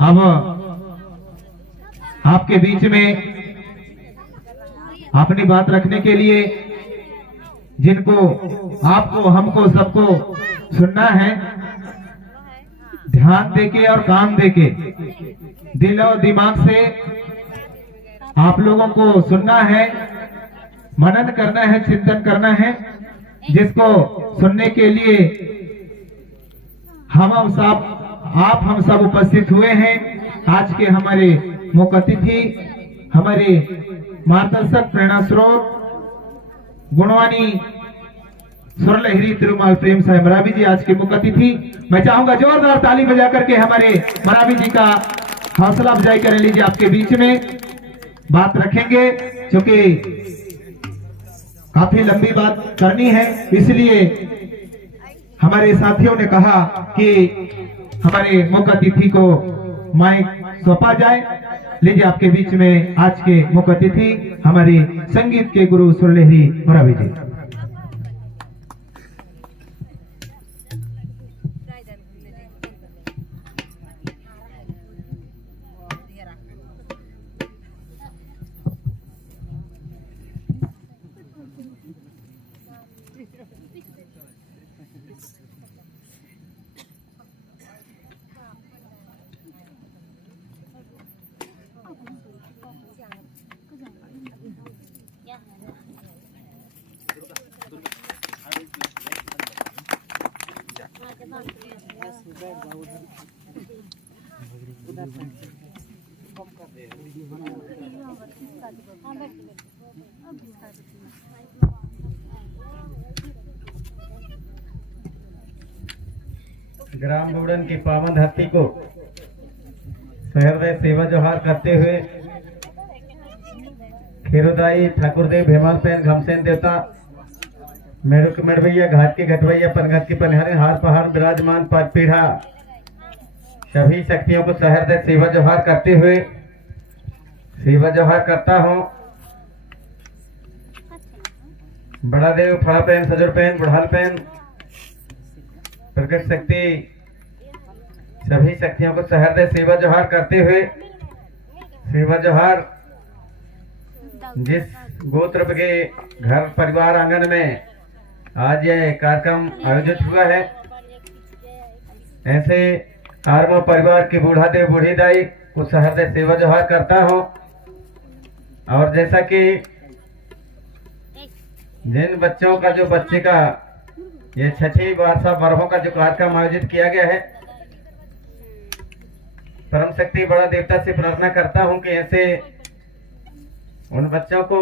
अब आपके बीच में अपनी बात रखने के लिए जिनको आपको हमको सबको सुनना है, ध्यान देके और कान देके दिल और दिमाग से आप लोगों को सुनना है, मनन करना है, चिंतन करना है, जिसको सुनने के लिए हम सब उपस्थित हुए हैं। आज के हमारे मुख्य अतिथि, हमारे मार्गदर्शक, प्रेरणा स्रोत, गुणवानी सुरलहरी तिरुमाल प्रेम साहब मरावी जी आज के मुख्य अतिथि। मैं चाहूंगा जोरदार ताली बजा करके हमारे मरावी जी का हौसला अफजाई कर लीजिए। आपके बीच में बात रखेंगे क्योंकि काफी लंबी बात करनी है, इसलिए हमारे साथियों ने कहा कि हमारे मुख्य अतिथि को माइक सौंपा जाए। लीजिए आपके बीच में आज के मुख्य अतिथि हमारे संगीत के गुरु सुरलहरी मरावी जी। ग्राम बुड़न की पावन धरती को सहृदय सेवा जोहार करते हुए खीरोदाई ठाकुरदेव भेमाल पेन घमसेन देवता मेरू के मेड़वैया घाट के घटवैया पनघट की पनहरे हार पहाड़ विराजमान पद पीढ़ा सभी शक्तियों को सहृदय सेवा जोहार करते हुए सेवा जोहार करता हूँ। बड़ा देव फड़ा पेन सजुर पेन बुढ़ाल पेन प्रकट शक्ति सभी शक्तियों को सहृदय सेवा जोहार करते हुए सेवा जोहार जिस गोत्र के घर परिवार आंगन में आज यह कार्यक्रम आयोजित हुआ है, ऐसे आर्मो परिवार की बूढ़ा देव बूढ़ी दाई को सहृदय सेवा जोहार करता हूँ। और जैसा कि जिन बच्चों का जो बच्चे का ये छठी वर्षा बरहों का जो कार्यक्रम आयोजित किया गया है, परम शक्ति बड़ा देवता से प्रार्थना करता हूं कि ऐसे उन बच्चों को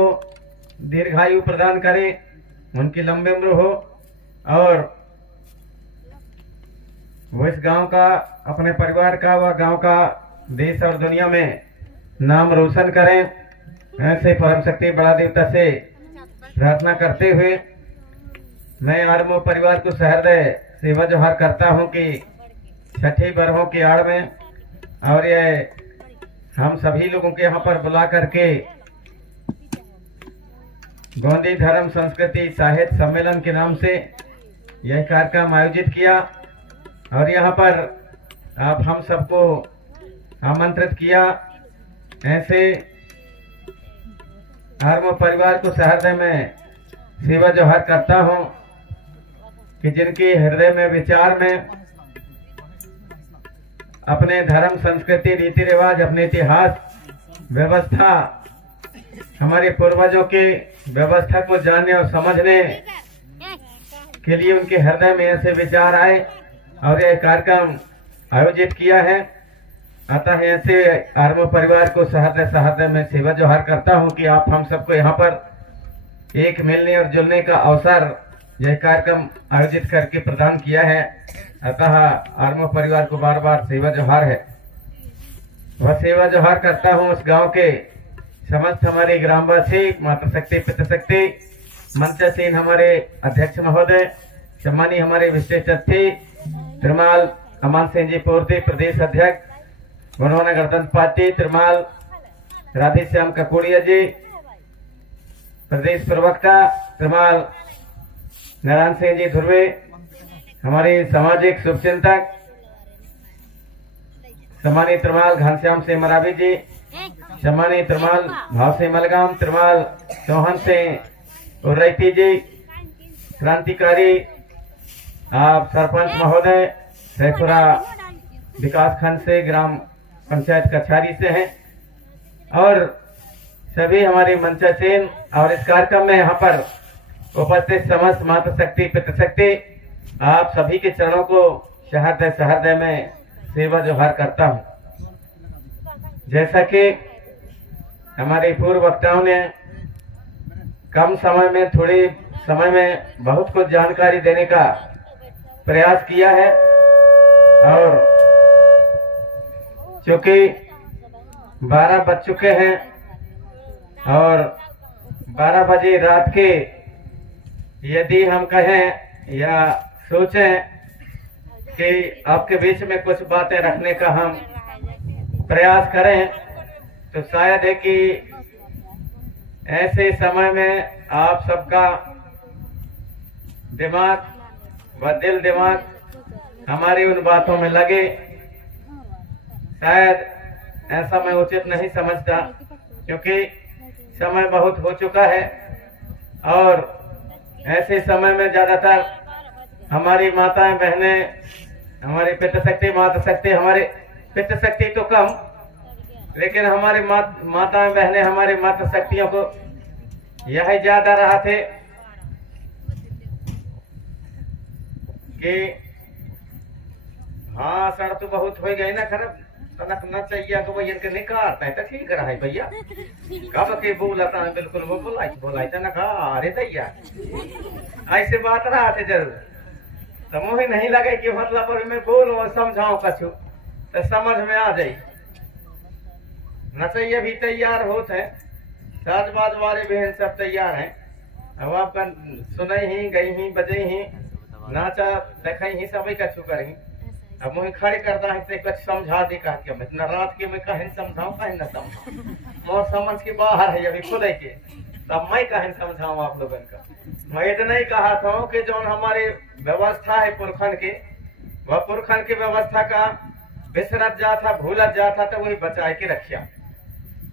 दीर्घायु प्रदान करें, उनकी लंबी उम्र हो और वो इस गांव का, अपने परिवार का, व गांव का, देश और दुनिया में नाम रोशन करें। ऐसे परम शक्ति बड़ा देवता से प्रार्थना करते हुए मैं आर्मो परिवार को सहृदय सेवा जोहार करता हूं कि छठी बरहों की आड़ में और ये हम सभी लोगों के यहाँ पर बुला करके गोंदी धर्म संस्कृति साहित्य सम्मेलन के नाम से यह कार्यक्रम आयोजित किया और यहाँ पर आप हम सबको आमंत्रित किया। ऐसे आर्मो परिवार को सहृदय में सेवा जोहार करता हूँ कि जिनके हृदय में विचार में अपने धर्म संस्कृति रीति रिवाज, अपने इतिहास व्यवस्था, हमारे पूर्वजों के व्यवस्था को जानने और समझने के लिए उनके हृदय में ऐसे विचार आए और यह कार्यक्रम आयोजित किया है। अतः ऐसे आर्मो परिवार को सहृदय में सेवा जोहार करता हूं कि आप हम सबको यहाँ पर एक मिलने और जुलने का अवसर यह कार्यक्रम आयोजित करके प्रदान किया है। अतः आर्मो परिवार को बार बार सेवा जोहार है। वह सेवा जोहार करता हूँ उस गांव के समस्त हमारे ग्रामवासी, मातृशक्ति पितृशक्ति, मंचासीन हमारे अध्यक्ष महोदय, सम्मानी हमारे विशिष्ट अतिथि तिरुमाल अमान सिंह जी पूर्ति प्रदेश अध्यक्ष, उन्होंने गणतंत्र पार्टी तिरुमाल राधेश्याम ककोड़िया जी, प्रदेश प्रवक्ता तिरुमाल नारायण सिंह जी ध्रुवे, हमारे सामाजिक शुभचिंतक सम्मानित त्रिमाल घनश्याम से मरावी जी, सम्मानित त्रिमाल भाव से मलगाम, त्रिमाल चौहान से उर्रैती जी, क्रांतिकारी आप सरपंच महोदय शेखपुरा विकास खंड से, ग्राम पंचायत कछारी से हैं, और सभी हमारे मंचासीन और इस कार्यक्रम में यहाँ पर उपस्थित समस्त मातृशक्ति पितृशक्ति आप सभी के चरणों को सहृदय में सेवा जोहार करता हूँ। जैसा कि हमारे पूर्व वक्ताओं ने कम समय में, थोड़े समय में बहुत कुछ जानकारी देने का प्रयास किया है, और चूंकि 12 बज चुके हैं और 12 बजे रात के यदि हम कहें या सोचें कि आपके बीच में कुछ बातें रखने का हम प्रयास करें, तो शायद है कि ऐसे समय में आप सबका दिमाग व दिल दिमाग हमारी उन बातों में लगे। शायद ऐसा मैं उचित नहीं समझता, क्योंकि समय बहुत हो चुका है और ऐसे समय में ज्यादातर हमारी माताएं बहनें, हमारी पितृशक्ति मातृशक्ति, हमारे पितृशक्ति तो कम, लेकिन हमारी माताएं बहनें, हमारी मातृशक्तियों को यही ज्यादा रहा थे कि हाँ सर तो बहुत हो गई ना खराब, तनक न चाहिए को भैया के निकालता है तो ठीक रहा है भैया, कब के बोलता है बिल्कुल वो बोलाई तो ना अरे दैया ऐसे बात रहा थे जरूर, तो मुझे नहीं लगे कि मतलब अभी मैं बोलूं और समझाऊं कछु तो समझ में आ जाये। नचैया भी तैयार होते हैं, साजबाज वाले बहन सब तैयार हैं, अब आपका सुने ही गई ही बजे ही नाचा देखा ही सब कछु करी। अब मुझे खड़े करता है तो कुछ समझा दे कहा कि इतना रात के मैं कहें समझाऊं, कहें न समझाऊं, और समझ के बाहर है अभी खुले के, तब मैं कहें समझाऊं आप लोगों का। मैं इतना ही कहा था कि जो हमारी व्यवस्था है पुरखन की, वह पुरखन की व्यवस्था का बिसरत जाता, भूलत जाता, तो वही बचाए के रखिया।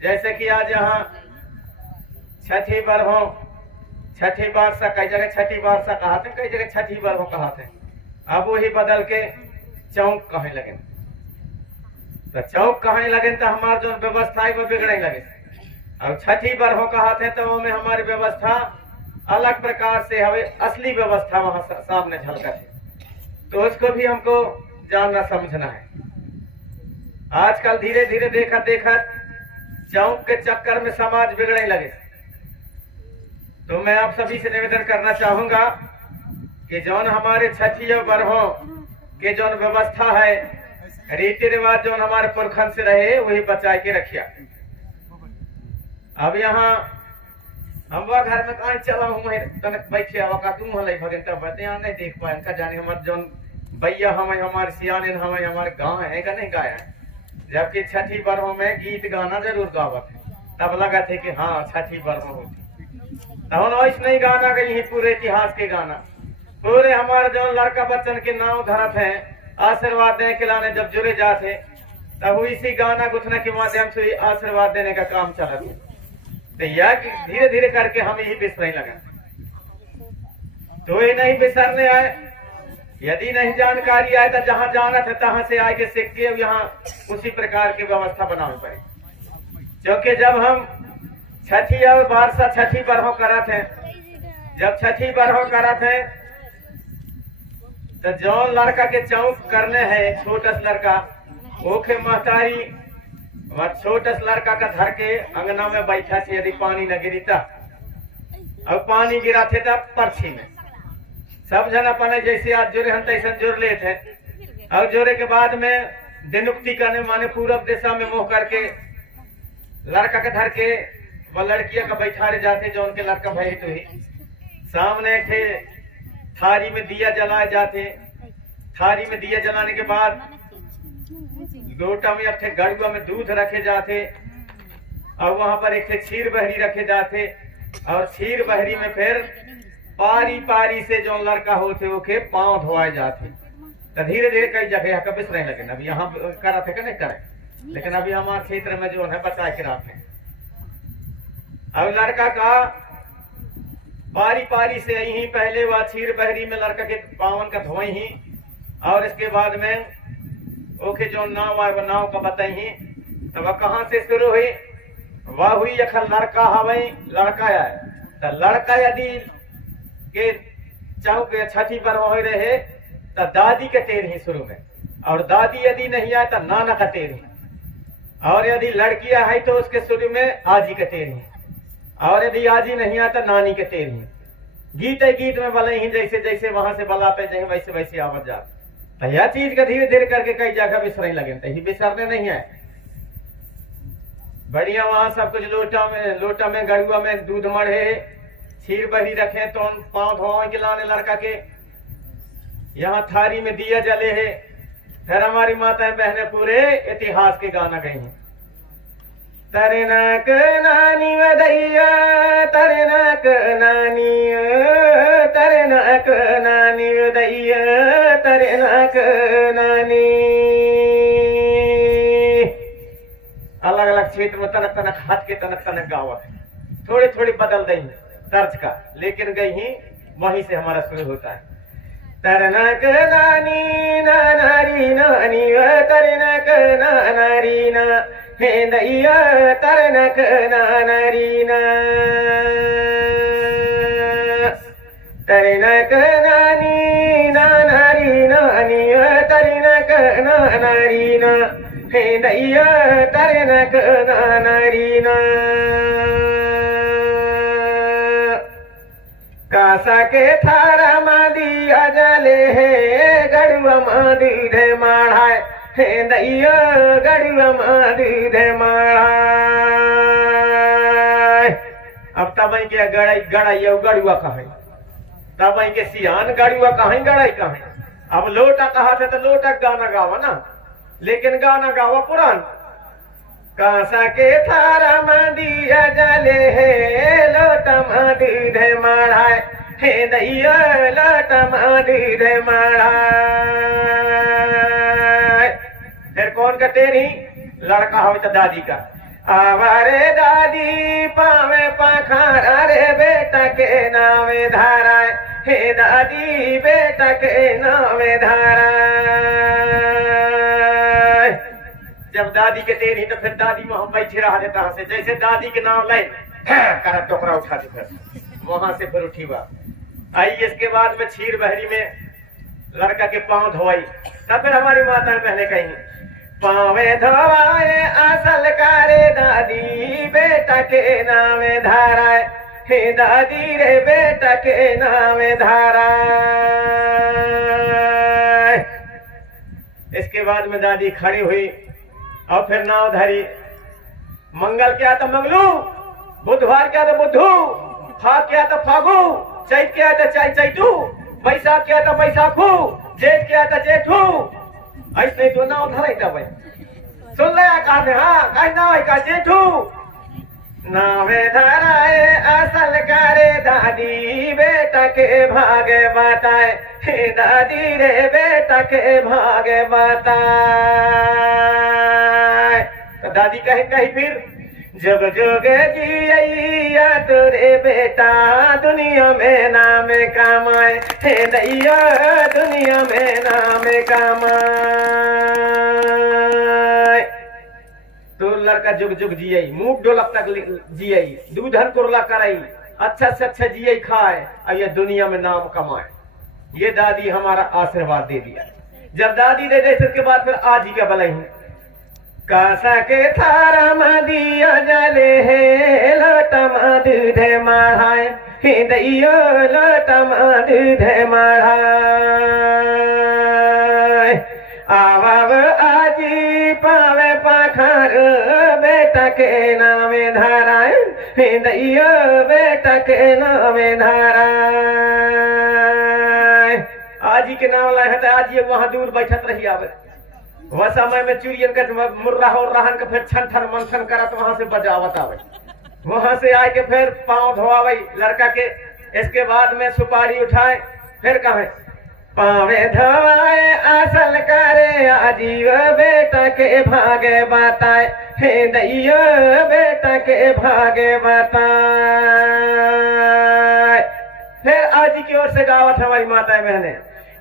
जैसे कि आज यहाँ छठी बरहों, छठी बारसा, कई जगह छठी बारसा कहाते, कई जगह छठी बरहों कहाते, अब वही बदल के चौक कहने लगे। तो चौक कहने लगे तो हमारी जो व्यवस्था है वो बिगड़ने लगे। अब छठी बरहों कहाते तो वो में हमारी व्यवस्था अलग प्रकार से हवे, असली व्यवस्था वहां सामने झलका है, तो उसको भी हमको जानना समझना है। आजकल धीरे धीरे देखा देखा चौक के चक्कर में समाज बिगड़ने लगे। तो मैं आप सभी से निवेदन करना चाहूंगा कि जौन हमारे छठी और बरहों के जौन व्यवस्था है, रीति रिवाज जो हमारे पुरखन से रहे, वही बचा के रखिया। अब यहाँ हम वह घर में कहा चला हूँ तनक बैठे का तुम हल भगन तब यहाँ नहीं देख पाए का जाने हमारे जौन भैया हमें, हमारे सियाने हमें, हमारे गाँव है का नहीं गाया है। जबकि छठी बरहों में गीत गाना जरूर गावत है, तब लगा थे कि हाँ छठी बरहों होती, तब ऐसा नहीं गाना गई पूरे इतिहास के गाना, पूरे हमारे जो लड़का बच्चन के नाम धरत है, आशीर्वाद देने के लाने जब जुड़े जाते, तब इसी गाना गुथने के माध्यम से आशीर्वाद देने का काम चला था। तो यह धीरे धीरे करके हम यही बिसरने लगा, तो ये नहीं बिसरने आए। यदि नहीं जानकारी आए तो जहां जाना था तहां से आके सीख के यहाँ उसी प्रकार की व्यवस्था बनानी पड़े। क्योंकि जब हम छठी और बारसा छठी बरहों करा थे, जब छठी बरहों करा थे तो जौन लड़का के चौक करने है, छोटस लड़का ओखे महतारी वह छोटस लड़का का धर के अंगना में बैठा थे, यदि पानी न गिरी तब, अब पानी गिरा थे तब परछी में सब जन अपने जैसे आज जुड़े हम तैसे जुड़ ले थे। और जोड़े के बाद में दिनुक्ति करने माने पूरब दिशा में मुंह करके लड़का के धर के वह लड़कियां का बैठा रहे जाते, जो उनके लड़का भाई तो ही सामने थे थारी में दिया जलाए जाते। थारी में दिया जलाने के बाद लोटा में अपने गड़ुआ में दूध रखे जाते, और वहां पर एक क्षीर बहरी रखे जाते, और क्षीर बहरी में फिर पारी पारी से जो लड़का होते वो के पांव धोए जाते। तो धीरे धीरे कई जगह कब बिसरे लगे। अभी यहाँ करा थे कि नहीं करे, लेकिन अभी हमारे क्षेत्र में जो है बचा के रखे। अब लड़का का पारी पारी से यही पहले वह छीर बहरी में लड़का के पावन का धोई ही, और इसके बाद में ओके जो नाव आए वह नाव का बताई ही। तो वह कहाँ से शुरू हुई, वह हुई अखर लड़का हवई लड़का आए। तो लड़का यदि के चौक छठी पर हो रहे तो दादी के तेर ही शुरू में, और दादी यदि नहीं आए तो नाना का तेर ही, और यदि लड़कियां है तो उसके शुरू में आजी के तेर ही, और यदि आजी नहीं आए तो नानी के तेर ही। गीत गीत में बले ही जैसे जैसे वहां से बलाते जाए वैसे वैसे आवत जाते। तो यह चीज का धीरे धीरे करके कई जगह बिसरने लगे, तो ही बिसरने नहीं है। बढ़िया वहां सब कुछ लोटा में गड़ुआ में दूध मढ़े, छीर बही रखे, तो पाँव धोआ के लाने लड़का के, यहाँ थारी में दिया जले है। फिर हमारी माताएं बहनें पूरे इतिहास के गाना गई हैं। तरनक नानी वदैया तरनक नानी, तरनक नानी वदैया तरनक नानी। अलग अलग क्षेत्र में तनक तनक हाथ के तनक तनक गावत है, थोड़ी थोड़ी बदल देंगे तर्ज का, लेकिन गई ही वहीं से हमारा शुरू होता है। तरनक नानी ना नारी नानी तरनक ना नारी ना हे दैया तरनक ना नारी ना, तरनक नानी ना नारी नानी तरनक ना नारी ना हे दैया तरनक ना नारी ना। कासा के थारा मादी अजले है गड़ुआ मादी धे माढ़ाए, हे दैया गड़ुआ मादी धे माढ़ाए। अब तब के गड़ाई गड़ाई गड़ुआ कहे, तब के सियान गड़ुआ कहे गड़ाई कहे। अब लोटा कहा थे तो लोटा गाना गावा ना, लेकिन गाना गावा पुरान। कासा के थारा मादी अजले है लोटा मादी धे माढ़ाए, हे दैया लोटा मादी धे माढ़ाए। फिर कौन का तेरी लड़का हो तो दादी का, आवारे दादी पावे पाखारा रे बेटा के नावे धाराए, हे दादी बेटा के नावे धाराए। जब दादी के तेर ही तो फिर दादी वहां बैठे रहा देता से, जैसे दादी के नाम ले कर टोकरा उठा दे, फिर वहां से फिर उठी बात आई। इसके बाद में छीर बहरी में लड़का के पांव धोवाई। तब फिर हमारी माता बहने कही पावे धोवाए असल कारे दादी बेटा के नामे धाराए, हे दादी रे बेटा के नामे धाराए। इसके बाद में दादी खड़ी हुई और फिर नाव धरी। मंगल क्या तो मंगलू, बुधवार क्या तो बुद्धू, फाग क्या तो फागू, चैत क्या तो चैतू, बैसाख क्या तो बैसाखू, जेठ क्या तो जेठू। ऐसे तो नाव धरे तब सुन ले कहते, हाँ कहीं नाव है का जेठू। नावे धराए असल करे दादी बेटा के भागे बताए, हे दादी रे बेटा के भागे बताए। तो दादी कहे कही फिर जग जोगे जिया तोरे बेटा दुनिया में नाम कमाए, हे दैया दुनिया में नाम कमाए। तो लड़का जुग जुग जियई, मूक डोलक तक जियई, दूधन कुरला करई, अच्छा से अच्छा जियई खाए और ये दुनिया में नाम कमाए। ये दादी हमारा आशीर्वाद दे दिया। जब दादी दे दे उसके बाद फिर आज ही का भले ही कासा के थारा मादिया जले है लोटा दूधे माढ़ाए, हे दैयो लोटा दूधे माढ़ाए। आवाव आजी पावे पाखर बेटा के नामे धाराए, हे दैयो बेटा के नामे धाराए। आजी के नाम लाए तो आजी वहां दूर बैठत रही आवे। वह समय में चूड़ियन का मुर्रा और रहन का फिर छन छन मंथन करत वहां से बजावत आवे। वहां से आए के फिर पांव धोआवे लड़का के। इसके बाद में सुपारी उठाए, फिर कहे पावे धवाए असल करे आजीव बेटा के भागे बताए हे दैयो बेटा के भागे बताए। फिर आज की ओर से गावत हमारी माताएं बहने,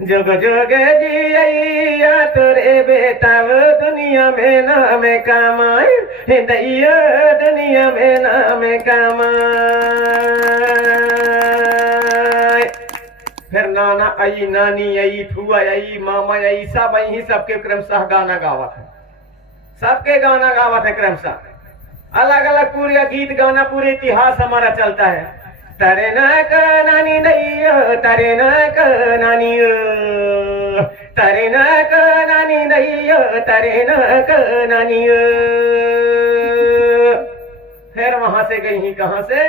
जुग जुग जिया तोरे बेटा वो दुनिया में नाम कमाए हे दैयो दुनिया में नाम कमाए। फिर नाना आई, नानी आई, फुआ आई, मामा आई, सब आई, सबके क्रमशः गाना गावत है, सबके गाना गावत है क्रमशः अलग अलग पूरे गीत गाना, पूरे इतिहास हमारा चलता है। तरे न क नानी दैयो तरे न क नानी तरे न क नानी दैयो तरे न क नानी। फिर वहां से गई ही कहां से,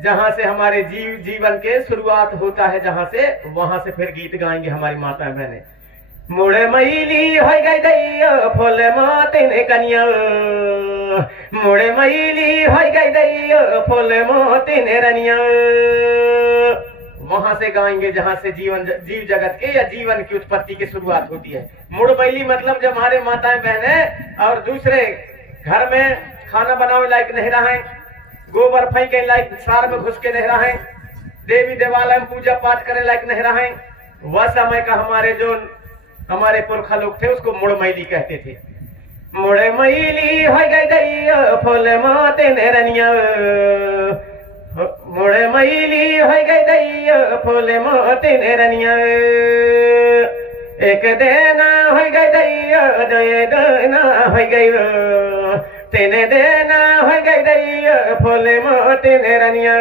जहां से हमारे जीवन के शुरुआत होता है, जहां से वहां से फिर गीत गाएंगे हमारी माता बहने। मुड़े मैली हो गई दैयो फूल मोतिन कनिया, मुड़े मैली हो गई दैयो फूल मोतिन रनिया। वहां से गाएंगे जहां से जीव जगत के या जीवन की उत्पत्ति की शुरुआत होती है। मुड़ मैली मतलब जब हमारे माताएं बहने और दूसरे घर में खाना बनावे लायक नहीं रहे, गोबर फेंके लायक सार में घुस के नहीं रहे, देवी देवालय में पूजा पाठ करे लायक नहीं रहे, वह समय का हमारे पुरखा लोग थे उसको मुड़ मैली कहते थे। मुड़ मैली हो गई दैयो फूल मोतिन रनिया, मुड़ मैली हो गई दैयो फूल मोतिन रनिया। एक देना हो गई दैयो दे देना हो गई, तेने देना हो गई दैयो फूल मोतिन रनिया।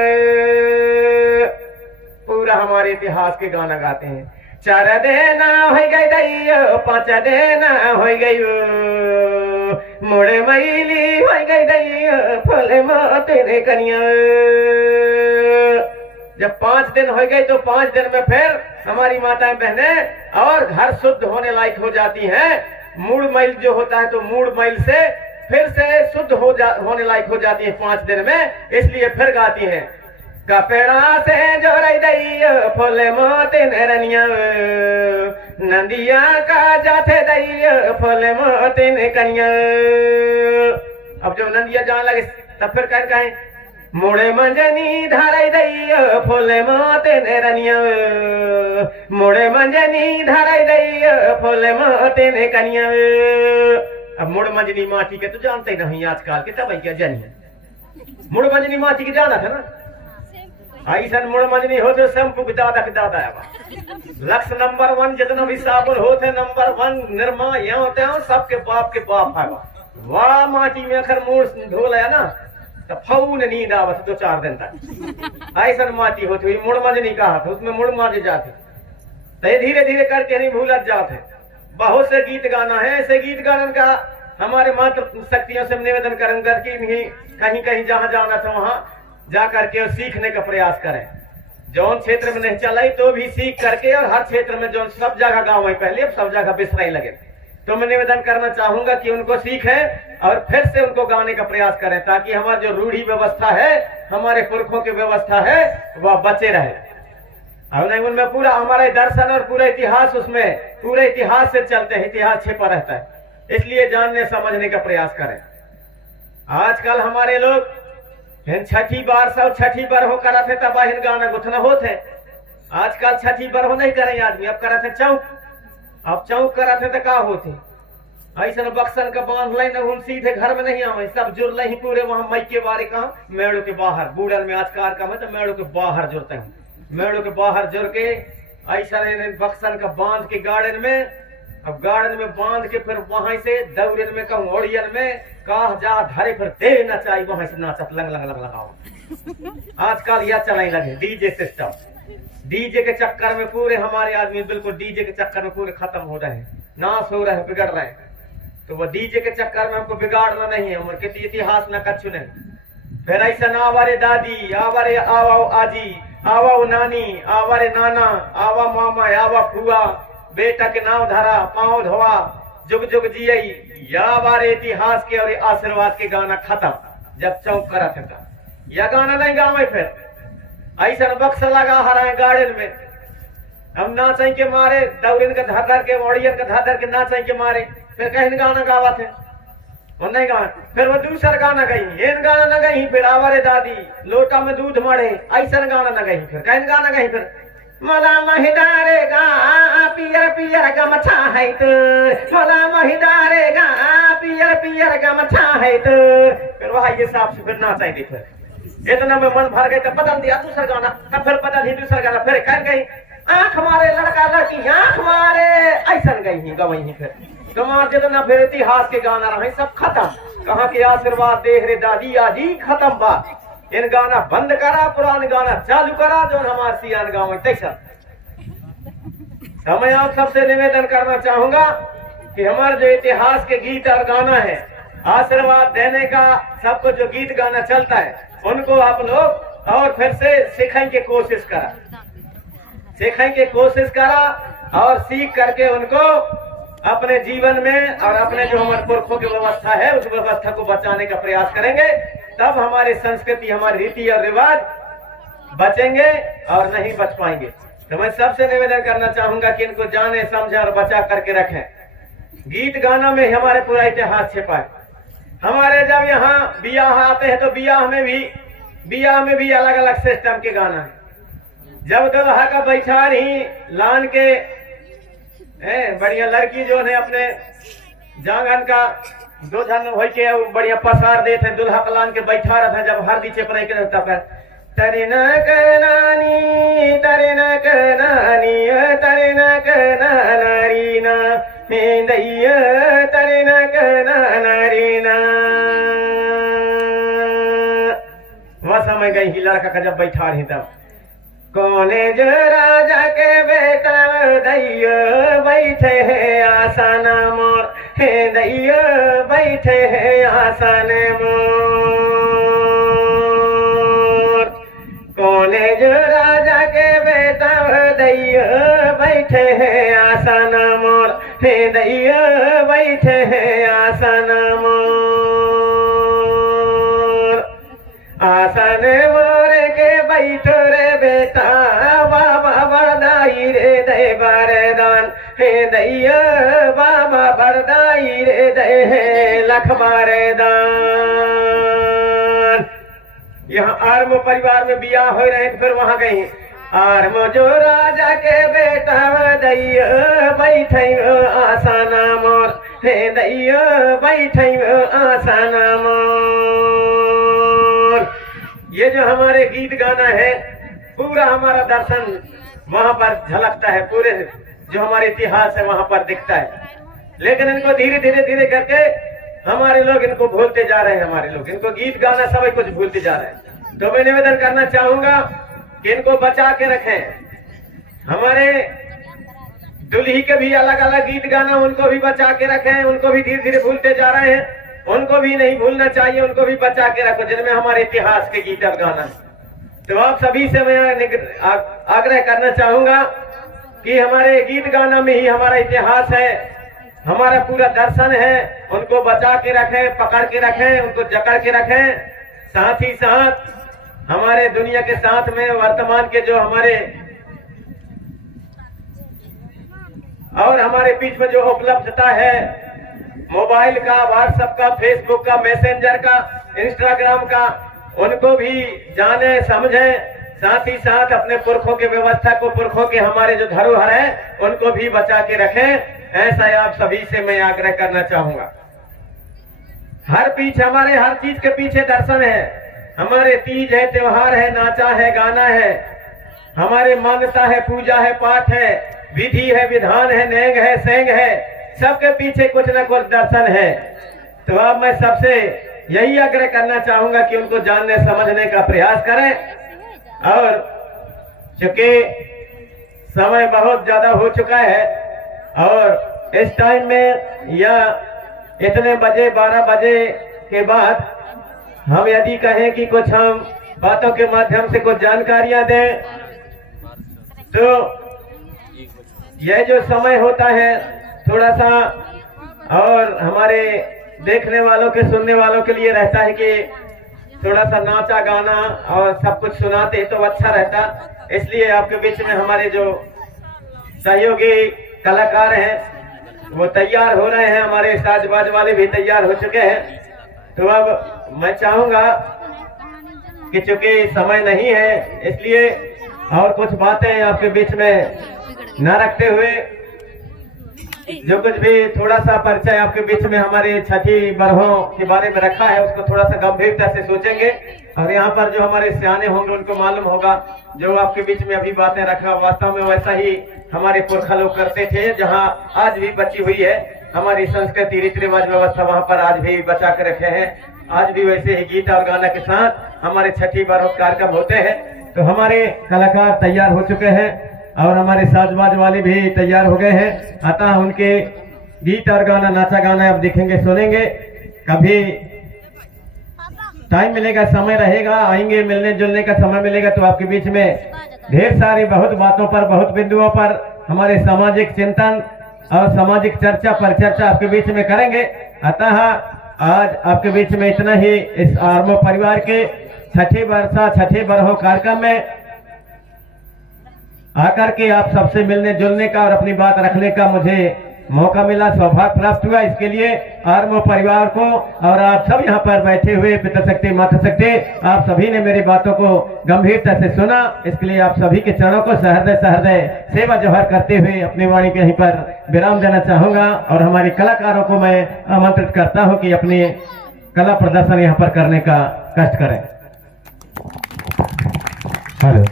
पूरा हमारे इतिहास के गाना गाते हैं। चार देना हो गई दैयो पांच देना हो गई, मुड़ मैली हो गई दैयो फूल मोतिन कनिया। जब 5 दिन हो गए तो 5 दिन में फिर हमारी माताएं बहने और घर शुद्ध होने लायक हो जाती हैं। मूड मैल जो होता है तो मूड मैल से फिर से शुद्ध होने लायक हो जाती है 5 दिन में, इसलिए फिर गाती हैं। कपड़ा से जोड़ई दैयो फूल मोतिन रनिया, नंदिया का जाते दैयो फूल मोतिन कनिया। अब जब नंदिया जाने लगे तब फिर कहें मुड़े मंजनी धारई दैयो फूल मोतिन रनिया, मुड़े मंजनी धारई दैयो फूल मोतिन कनिया। अब मुड़ मंजनी माटी के तो जानते ही नहीं आजकल के, तब क्या जानिए मुड़ मंजनी माटी के जाना था ना। ऐसा मुड़ मंजनी होते शैम्पू के दादा के दादा लक्ष्य नंबर 1 जितना भी साबुन होते नंबर 1 निर्मा यहाँ होते हैं सबके बाप है। वाह माटी में अखर मुड़ धो लिया ना तो फौन नींद आवत 2-4 दिन तक। ऐसा माटी होती हुई मुड़ मंजनी कहा था, उसमें मुड़ मांजे जाते तो धीरे धीरे करके नहीं भूलत जाते। बहुत से गीत गाना है, ऐसे गीत गाने का हमारे मात्र शक्तियों से निवेदन करेंगे कि कहीं कहीं जहां जाना था वहां जा करके और सीखने का प्रयास करें। जौन क्षेत्र में नहीं चलाई तो भी सीख करके, और हर क्षेत्र में जो सब जगह गाँव है पहले अब सब जगह बिसराई लगे, तो मैं निवेदन करना चाहूंगा कि उनको सीखें और फिर से उनको गाने का प्रयास करें, ताकि हमारी जो रूढ़ी व्यवस्था है, हमारे पुरखों की व्यवस्था है, वह बचे रहे। अब नहीं उनमें पूरा हमारा दर्शन और पूरा इतिहास, उसमें पूरे इतिहास से चलते हैं, इतिहास छिपा रहता है, इसलिए जानने समझने का प्रयास करें। आजकल हमारे लोग छठी बार सब छठी बार हो करा थे तब बाहिर गाना गुथना होते। आजकल छठी बार हो नहीं करे आदमी, अब करा थे चौक, अब चौक करा थे तो का होते ऐसा बक्सन का बांध लाई न सीधे घर में नहीं आवे, सब जुड़ ही पूरे वहां मई के बारे कहा मेड़ों के बाहर बूढ़ल में आजकार का मैं तो मेड़ों के बाहर जुड़ते हैं, मेड़ों के बाहर जुड़ के ऐसा बक्सन का बांध के गार्डन में, अब गार्डन में बांध के फिर वहां से दौड़न में कहूँ ओड़ियन में कहा जा धरे फिर दे नचाई, वहां से नाचत लंग लंग लंग लगाओ। आजकल यह चलाने लगे डीजे सिस्टम, डीजे के चक्कर में पूरे हमारे आदमी बिल्कुल डीजे के चक्कर में पूरे खत्म हो रहे हैं, नाश हो रहे हैं, बिगड़ रहे हैं। तो वो डीजे के चक्कर में हमको बिगाड़ना नहीं है, उनके इतिहास न कछु नहीं। फिर ऐसा ना आवारे दादी, आवारे आवा आजी, आवा नानी, आवारे नाना, आवा मामा, आवा फुआ, बेटा के नाव धरा पांव धोआ, जुग जुग जियई, या बारे इतिहास के और आशीर्वाद के गाना खत्म। जब चौक करा था यह गाना नहीं गावे, फिर ऐसा बक्स लगा हरा गार्डन में, हम ना चाहिए के मारे दौड़न का धर धर के ओड़ियन का धर धर के ना चाहिए के मारे फिर कहीं गाना गावा थे और नहीं गा फिर वो दूसरा गाना गई एन गाना न गई फिर आवारे दादी लोटा में दूध मड़े ऐसा गाना न गई फिर कहीं गाना गई फिर मला महिदारे गा पियर पियर गमछा है तो मला महिदारे गा पियर पियर गमछा है तो फिर वहाँ ये साफ से फिर ना चाहिए फिर इतना में मन भर गए तो बदल दिया दूसरा गाना तब फिर बदल ही दूसरा गाना फिर कर गई आंख मारे लड़का लड़की आंख मारे ऐसा गई गवई फिर गवा जितना फिर इतिहास के गाना रहे सब खत्म कहाँ के आशीर्वाद देख रे दादी आज ही खत्म बा इन गाना बंद करा पुरान गाना चालू करा जो हमारे सियान गाँव में तैसा मैं आप सबसे निवेदन करना चाहूंगा कि हमारे जो इतिहास के गीत और गाना है आशीर्वाद देने का सबको जो गीत गाना चलता है उनको आप लोग और फिर से सीखने की कोशिश करा सीखने की कोशिश करा और सीख करके उनको अपने जीवन में और अपने जो हमारे पुरखों की व्यवस्था है उस व्यवस्था को बचाने का प्रयास करेंगे तब हमारी संस्कृति हमारी रीति और रिवाज बचेंगे और नहीं बच पाएंगे। तो मैं सबसे निवेदन करना चाहूंगा कि इनको जाने समझे और बचा करके रखें। गीत गाना में हमारे पूरा इतिहास छिपा है। हमारे जब यहाँ बियाह आते हैं तो बियाह में भी अलग अलग सिस्टम के गाना है। जब दुल्हा का बैठार ही लान के बढ़िया लड़की जो है अपने जांगन का दो जन हो के बढ़िया पसार देते दुल्हा कलान के बैठा रहा था जब हर दीचे पर रहता कर तरे न कनानी तरे न कनानी तरे न कनारी ना दैया तरे न कनारी ना वह समय गई ही लड़का का जब बैठा रही तब कोने जो राजा के बेटा दैया बैठे है आसान मोर हे दैया बैठे है आसान मोर कोने जो राजा के बेटा दैया बैठे है आसान मोर हे दैया बैठे है आसान मोर आसान मोर के बैठो रे बेटा बाबा बरदाई रे दे बरदान हे दैया बाबा बरदाई रे दे लख बरदान। यहाँ आर्म परिवार में बियाह हो रहे तो फिर वहां गई आर्म जो राजा के बेटा दैया बैठे आसाना मोर हे दैया बैठे आसाना मोर। ये जो हमारे गीत गाना है पूरा हमारा दर्शन वहां पर झलकता है पूरे जो हमारे इतिहास है वहां पर दिखता है लेकिन इनको धीरे धीरे करके हमारे लोग इनको भूलते जा रहे हैं। हमारे लोग इनको गीत गाना सब कुछ भूलते जा रहे हैं। तो मैं निवेदन करना चाहूंगा कि इनको बचा के रखें। हमारे दुल्ही के भी अलग अलग गीत गाना उनको भी बचा के रखें। उनको भी धीरे धीरे भूलते जा रहे हैं उनको भी नहीं भूलना चाहिए उनको भी बचा के रखो जिनमें हमारे इतिहास के गीत और गाना। तो आप सभी से मैं आग्रह करना चाहूंगा कि हमारे गीत गाना में ही हमारा इतिहास है हमारा पूरा दर्शन है उनको बचा के रखें पकड़ के रखें उनको जकड़ के रखें। साथ ही साथ हमारे दुनिया के साथ में वर्तमान के जो हमारे और हमारे बीच में जो उपलब्धता है मोबाइल का व्हाट्सएप का फेसबुक का मैसेंजर का इंस्टाग्राम का उनको भी जाने समझें। साथ ही साथ अपने पुरखों की व्यवस्था को पुरखों के हमारे जो धरोहर है उनको भी बचा के रखें। ऐसा आप सभी से मैं आग्रह करना चाहूंगा। हर चीज के पीछे दर्शन है। हमारे तीज है त्योहार है नाचा है गाना है हमारे मान्यता है पूजा है पाठ है विधि है विधान है नेंग है सेंग है सबके पीछे कुछ न कुछ दर्शन है। तो अब मैं सबसे यही आग्रह करना चाहूंगा कि उनको जानने समझने का प्रयास करें। और चूंकि समय बहुत ज्यादा हो चुका है और इस टाइम में या इतने बजे 12 बजे के बाद हम यदि कहें कि कुछ हम बातों के माध्यम से कुछ जानकारियां दें तो यह जो समय होता है थोड़ा सा और हमारे देखने वालों के सुनने वालों के लिए रहता है कि थोड़ा सा नाचा गाना और सब कुछ सुनाते तो अच्छा रहता। इसलिए आपके बीच में हमारे जो सहयोगी कलाकार हैं वो तैयार हो रहे हैं, हमारे साजबाज वाले भी तैयार हो चुके हैं। तो अब मैं चाहूंगा कि चूंकि समय नहीं है इसलिए और कुछ बातें आपके बीच में न रखते हुए जो कुछ भी थोड़ा सा परिचय आपके बीच में हमारे छठी बरहों के बारे में रखा है उसको थोड़ा सा गंभीरता से सोचेंगे। और यहाँ पर जो हमारे सियाने होंगे उनको मालूम होगा जो आपके बीच में अभी बातें रखा वास्तव में वैसा ही हमारे पुरखा लोग करते थे। जहाँ आज भी बची हुई है हमारी संस्कृति रीति रिवाज व्यवस्था वहाँ पर आज भी बचा के रखे हैं। आज भी वैसे ही गीत और गाना के साथ हमारे छठी बरहों कार्यक्रम होते हैं। तो हमारे कलाकार तैयार हो चुके हैं और हमारे साजबाज वाले भी तैयार हो गए हैं। अतः उनके गीत और गाना नाचा गाना आप देखेंगे सुनेंगे। कभी टाइम मिलेगा समय रहेगा आएंगे मिलने जुलने का समय मिलेगा तो आपके बीच में ढेर सारी बहुत बातों पर बहुत बिंदुओं पर हमारे सामाजिक चिंतन और सामाजिक चर्चा पर चर्चा आपके बीच में करेंगे। अतः आज आपके बीच में इतना ही इस आर्मो परिवार के छठी वर्षा छठी बरहों कार्यक्रम में आकर के आप सबसे मिलने जुलने का और अपनी बात रखने का मुझे मौका मिला, सौभाग्य प्राप्त हुआ। इसके लिए आर्मो परिवार को और आप सब यहाँ पर बैठे हुए पिता शक्ति माता शक्ति आप सभी ने मेरी बातों को गंभीरता से सुना। इसके लिए आप सभी के चरणों को सहृदय सेवा जोहर करते हुए अपनी वाणी के यहीं पर विराम देना चाहूंगा। और हमारे कलाकारों को मैं आमंत्रित करता हूँ कि अपनी कला प्रदर्शन यहाँ पर करने का कष्ट करें। हेलो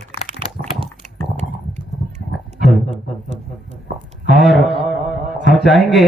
और हम चाहेंगे